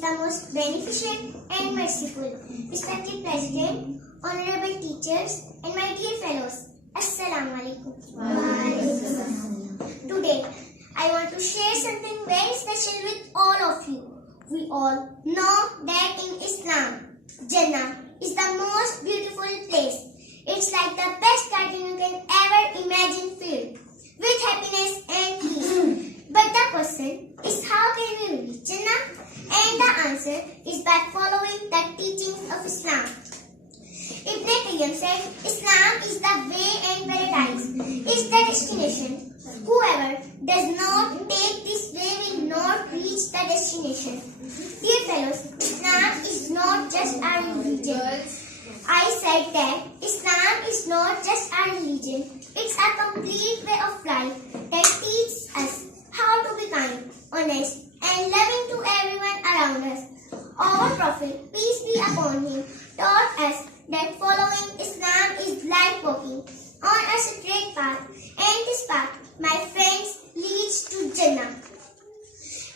is the most beneficent and merciful. Respected President, honorable teachers, and my dear fellows, Assalamu alaikum. Today, I want to share something very special with all of you. We all know that in Islam, Jannah is the most beautiful place. It's like the best garden you can ever imagine, filled with happiness and peace. But the question is, how can we reach Jannah? And the answer is by following the teachings of Islam. Ibn Qayyim said, Islam is the way and paradise is the destination. Whoever does not take this way will not reach the destination. Dear fellows, Islam is not just our religion. I said that Islam is not just our religion. It's a complete way of life that teaches us how to be kind, honest, and loving to everyone around us. Our Prophet, peace be upon him, taught us that following Islam is like walking on a straight path, and this path, my friends, leads to Jannah.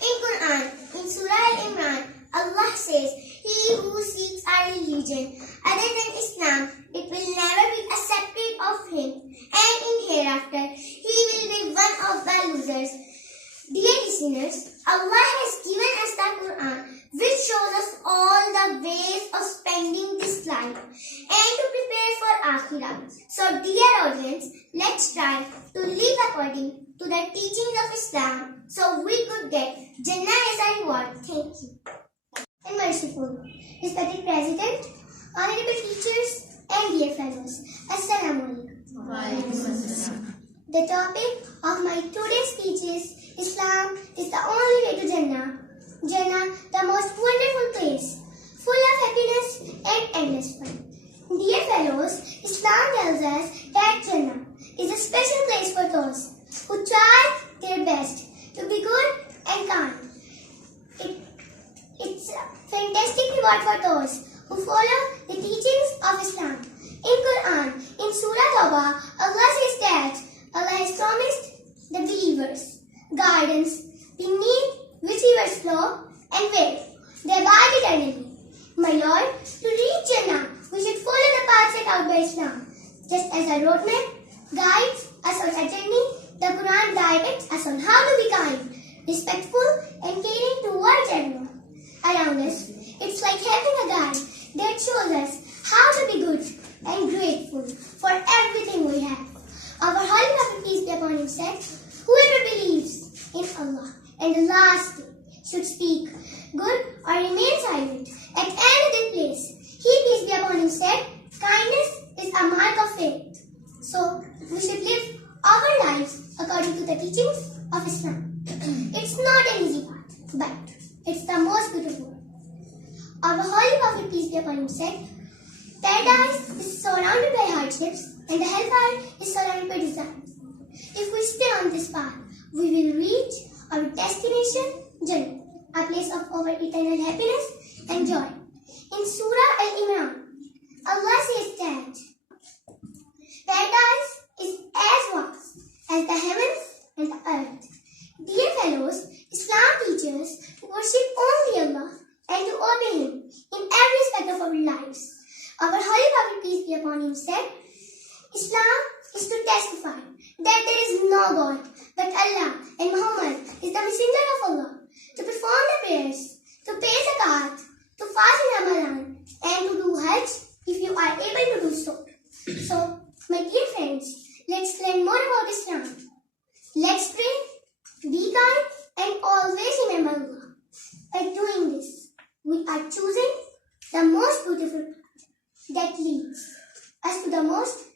In Quran, in Surah Al-Imran, Allah says, he who seeks a religion other than Islam, it will never be accepted of him, and in hereafter, he will be one of the losers. Dear listeners, Allah has given us the Quran, which shows us all the ways of spending this life and to prepare for Akhirah. So, dear audience, let's try to live according to the teachings of Islam so we could get Jannah as a reward. Thank you. And merciful, respected President, honorable teachers, and dear fellows, Assalamu alaikum. The topic of my today's speech is Islam is the only way to Jannah. Jannah, the most wonderful place, full of happiness and endless fun. Dear fellows, Islam tells us that Jannah is a special place for those who try their best to be good and kind. It's a fantastic reward for those who follow the teachings of Islam. In Quran, in Surah Tawbah, Allah says that Allah has promised the believers gardens beneath which rivers flow and where they abide eternally. My Lord, to reach Jannah, we should follow the path set out by Islam. Just as a roadmap guides us on a journey, the Quran directs us on how to be kind, respectful, and caring towards everyone around us. It's like having a guide that shows us how to be good and grateful for everything we have. Our Holy Prophet, peace be upon him, said, whoever believes in Allah and the last day should speak good or remain silent. At any other place, he, peace be upon him, said, kindness is a mark of faith. So, we should live our lives according to the teachings of Islam. It's not an easy path, but it's the most beautiful one. Our Holy Prophet, peace be upon him, said, paradise is surrounded by hardships and the hellfire is surrounded by desires. If we stay on this path, we will reach our destination, Jannah, a place of our eternal happiness and joy. In Surah Al-Imran, Allah says that paradise is as vast as the heavens and the earth. Dear fellows, Islam teaches to worship only Allah and to obey Him in every aspect of our lives. Our Holy Prophet, peace be upon him, said, Islam is to testify that there is no God but Allah and Muhammad is the messenger of Allah, to perform the prayers, to pay zakat, to fast in Ramadan, and to do Hajj if you are able to do so. So, my dear friends, let's learn more about Islam. Let's pray, be kind, and always remember Allah. By doing this, we are choosing the most beautiful path that leads us to the most